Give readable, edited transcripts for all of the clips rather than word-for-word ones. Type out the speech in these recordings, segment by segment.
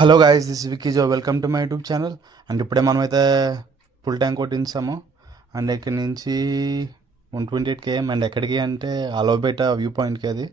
Hello guys, this Vicky Jo. Welcome to my YouTube channel. And ఇప్పుడే మనమైతే full tank కొట్టించాము. అండ్ ఇక్కడి నుంచి 128 km. అండ్ ఎక్కడికి అంటే అలోబేట వ్యూ పాయింట్కి. అది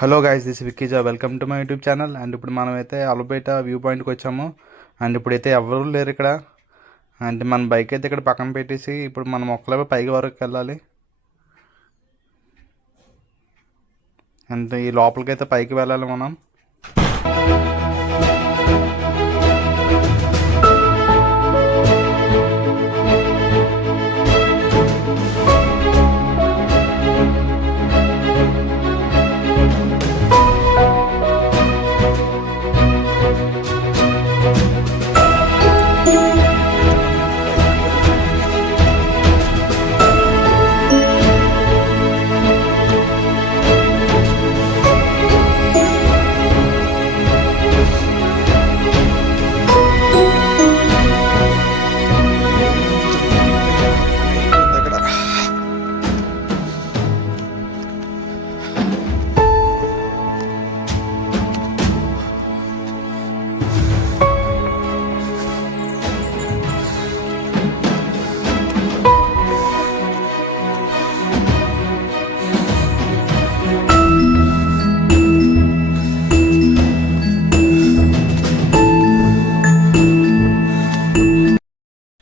hello guys, this Vicky Jo. Welcome to my YouTube channel. And ఇప్పుడు మనమైతే అలోబేట వ్యూ పాయింట్కి వచ్చాము. అండ్ ఇప్పుడైతే ఎవరు లేరు ఇక్కడ. అంటే మన బైక్ అయితే ఇక్కడ పక్కన పెట్టేసి ఇప్పుడు మనం ఒక్కలే పైకి వరకు వెళ్ళాలి. అంటే ఈ లోపలికైతే పైకి వెళ్ళాలి మనం.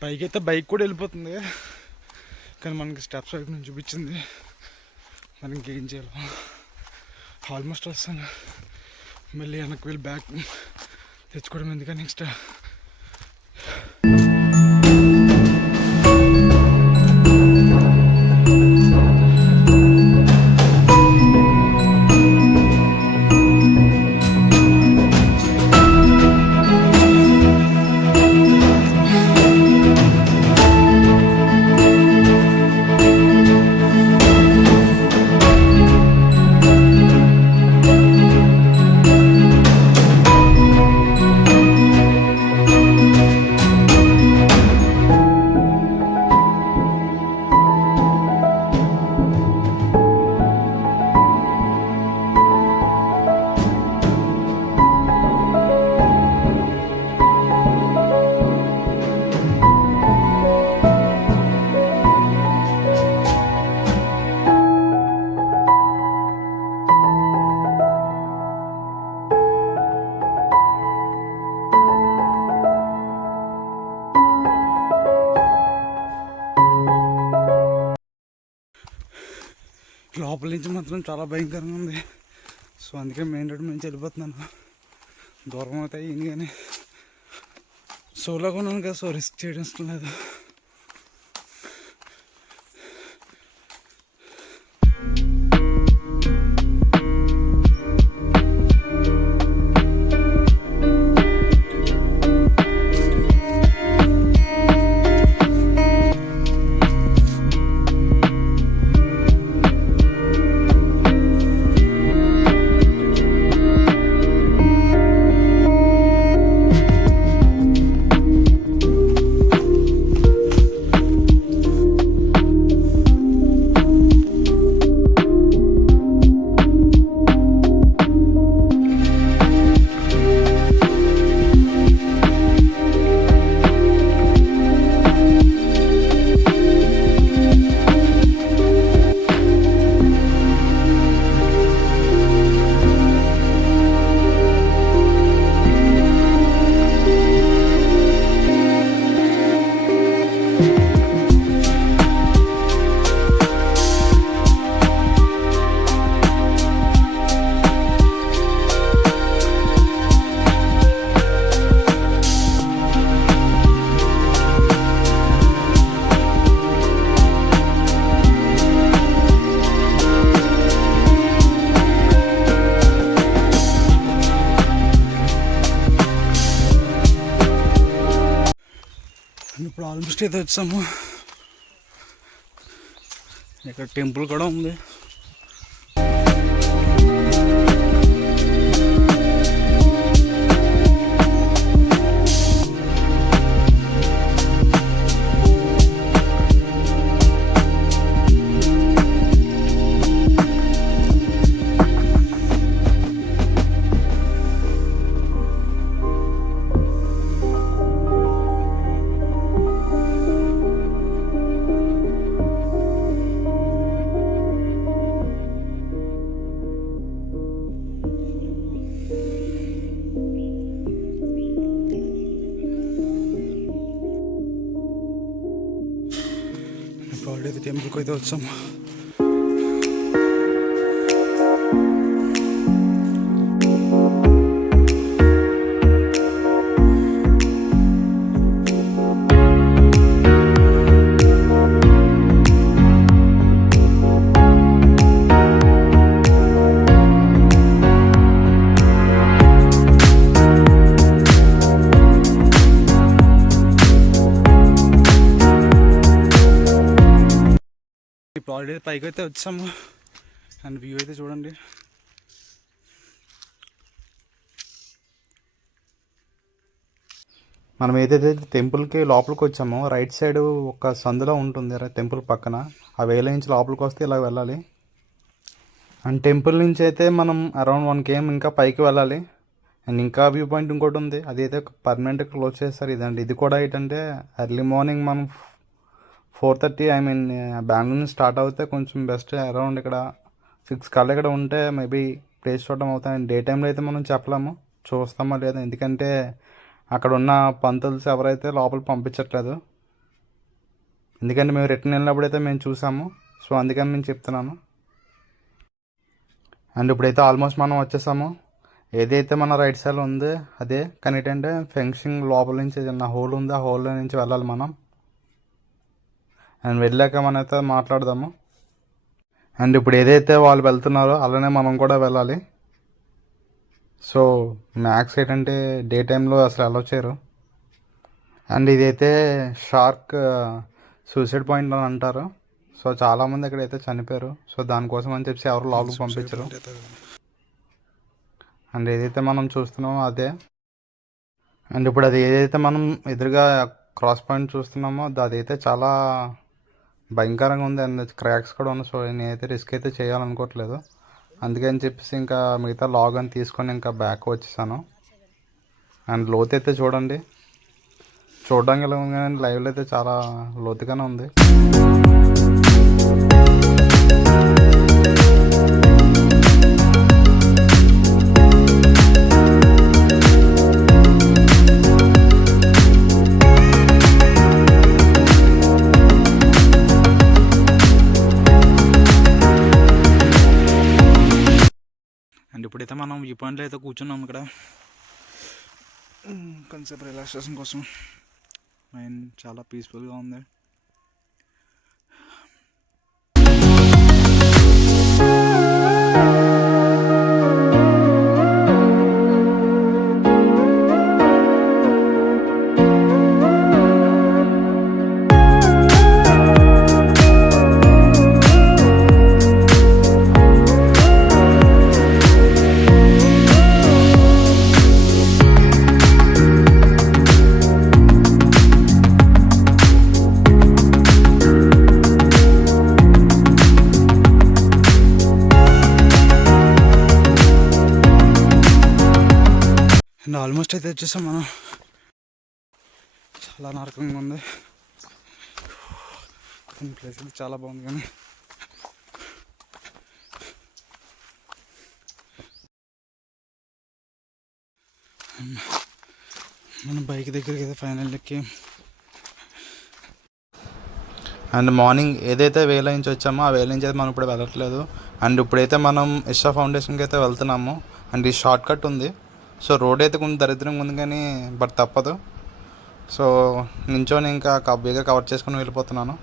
పైకి అయితే బైక్ కూడా వెళ్ళిపోతుంది, కానీ మనకి స్టెప్స్ వైపు నుంచి చూపించింది. మరి ఇంకేం చేయాలి, ఆల్మోస్ట్ వస్తాను. మళ్ళీ వెనక్కి వెళ్ళి బ్యాగ్ తెచ్చుకోవడం ఎందుకని నెక్స్ట్ లోపల నుంచి మాత్రం చాలా భయంకరంగా ఉంది. సో అందుకే మెయిన్ రోడ్ నుంచి వెళ్ళిపోతున్నాను. దూరం అవుతాయి ఇన్ని, కానీ సోలోగా ఉన్నాను కదా, సో రిస్క్ చేయడం ఇష్టం లేదు. ఆల్మోస్ట్ అయితే వచ్చాము. ఇక్కడ టెంపుల్ కూడా ఉంది. ఆల్రెడీ టెంపుల్కి అయితే వచ్చాము. ఇప్పుడు ఆల్రెడీ పైకి అయితే వచ్చాము. అండ్ వ్యూ అయితే చూడండి. మనం ఏదైతే టెంపుల్కి లోపలికి వచ్చామో రైట్ సైడ్ ఒక సందులో ఉంటుంది టెంపుల్ పక్కన. ఆ వేల నుంచి లోపలికి వస్తే ఇలా వెళ్ళాలి. అండ్ టెంపుల్ నుంచి అయితే మనం అరౌండ్ 1 km ఇంకా పైకి వెళ్ళాలి. అండ్ ఇంకా వ్యూ పాయింట్ ఇంకోటి ఉంది, అది అయితే పర్మనెంట్గా క్లోజ్ చేస్తారు. ఇదండి, ఇది కూడా ఏంటంటే ఎర్లీ మార్నింగ్ మనం 4:30 బెంగళూరు నుంచి స్టార్ట్ అవుతే కొంచెం బెస్ట్. అరౌండ్ ఇక్కడ 6 కల్లా ఇక్కడ ఉంటే మేబీ ప్లేస్ చూడడం అవుతాయి. డే టైంలో అయితే మనం చెప్పలేము చూస్తామా లేదా, ఎందుకంటే అక్కడ ఉన్న పంతుల్స్ ఎవరైతే లోపల పంపించట్లేదు. ఎందుకంటే మేము రిటర్న్ వెళ్ళినప్పుడైతే మేము చూసాము. సో అందుకని నేను చెప్తున్నాను. అండ్ ఇప్పుడైతే ఆల్మోస్ట్ మనం వచ్చేసాము. ఏదైతే మన రైట్ సైడ్ ఉందో అదే, కానీ ఏంటంటే ఫెన్సింగ్ లోపల నుంచి చిన్న హోల్ ఉంది, ఆ హోల్లో నుంచి వెళ్ళాలి మనం. అండ్ వెళ్ళాక మనం అయితే మాట్లాడదాము. అండ్ ఇప్పుడు ఏదైతే వాళ్ళు వెళ్తున్నారో అలానే మనం కూడా వెళ్ళాలి. సో మ్యాక్స్ ఏంటంటే డే టైంలో అసలు అలౌ చేయరు. అండ్ ఇదైతే షార్క్ సూసైడ్ పాయింట్ అని అంటారు. సో చాలామంది అక్కడైతే చనిపోయారు. సో దానికోసం అని చెప్పి ఎవరు లోపలికి పంపించరు. అండ్ ఏదైతే మనం చూస్తున్నామో అదే. అండ్ ఇప్పుడు అది ఏదైతే మనం ఎదురుగా క్రాస్ పాయింట్ చూస్తున్నామో అదైతే చాలా భయంకరంగా ఉంది. అండ్ క్రాక్స్ కూడా ఉన్నాయి. సో నేనైతే రిస్క్ అయితే చేయాలనుకోవట్లేదు. అందుకని చెప్పేసి ఇంకా మిగతా లాగ్ అని తీసుకొని ఇంకా బ్యాక్ వచ్చేసాను. అండ్ లోతు అయితే చూడండి, చూడడానికి ఎలా ఉంది కానీ లైవ్లో అయితే చాలా లోతుగానే ఉంది. అండ్ ఇప్పుడైతే మనం వ్యూ పాయింట్లో అయితే కూర్చున్నాం. ఇక్కడ కొంచెం రిలాక్సేషన్ కోసం మైండ్ చాలా పీస్ఫుల్గా ఉంది. అండ్ ఆల్మోస్ట్ అయితే వచ్చేసాం మనం. చాలా నరకంగా ఉంది. కొన్ని ప్లేస్ అయితే చాలా బాగుంది కానీ మనం బైక్ దగ్గరికి అయితే ఫైనల్ ఎక్కి. అండ్ మార్నింగ్ ఏదైతే వేల నుంచి వచ్చామో ఆ వేల నుంచి అయితే మనం ఇప్పుడు వెళ్ళట్లేదు. అండ్ ఇప్పుడైతే మనం ఇషా ఫౌండేషన్కి అయితే వెళ్తున్నాము. అండ్ ఈ షార్ట్ కట్ ఉంది. సో రోడ్ అయితే కొంచెం దరిద్రంగా ఉంది కానీ బట్ తప్పదు. సో నించోని ఇంకా బేగా కవర్ చేసుకుని వెళ్ళిపోతున్నాను.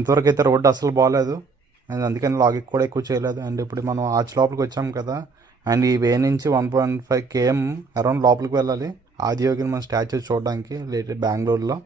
ఇంతవరకు అయితే రోడ్డు అసలు బాగాలేదు అండ్ అందుకని లాగిక్ కూడా ఎక్కువ చేయలేదు. అండ్ ఇప్పుడు మనం ఆర్చ్ లోపలికి వచ్చాం కదా, అండ్ ఈ వే నుంచి 1.5 km అరౌండ్ లోపలికి వెళ్ళాలి ఆదియోగిని మన స్టాచ్యూ చూడడానికి బెంగళూరులో.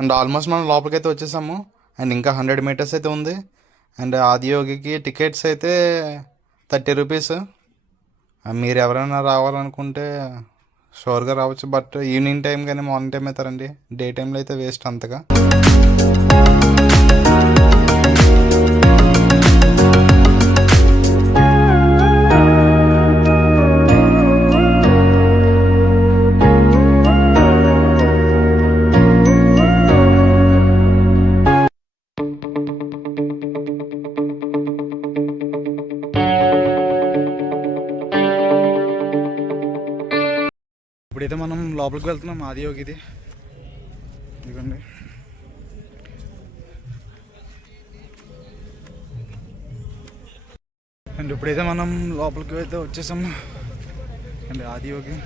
అండ్ ఆల్మోస్ట్ మనం లోపలికి అయితే వచ్చేసాము. అండ్ ఇంకా 100 meters అయితే ఉంది. అండ్ ఆదియోగికి టికెట్స్ అయితే 30 rupees. మీరు ఎవరైనా రావాలనుకుంటే షూర్గా రావచ్చు. బట్ ఈవినింగ్ టైం కానీ మార్నింగ్ టైం అవుతారండి. డే టైంలో అయితే వేస్ట్ అంతగా. ఇప్పుడైతే మనం లోపలికి వెళ్తున్నాం ఆదియోగిది. ఇదిగోండి. అండ్ ఇప్పుడైతే మనం లోపలికి అయితే వచ్చేసాము. అండ్ ఆదియోగి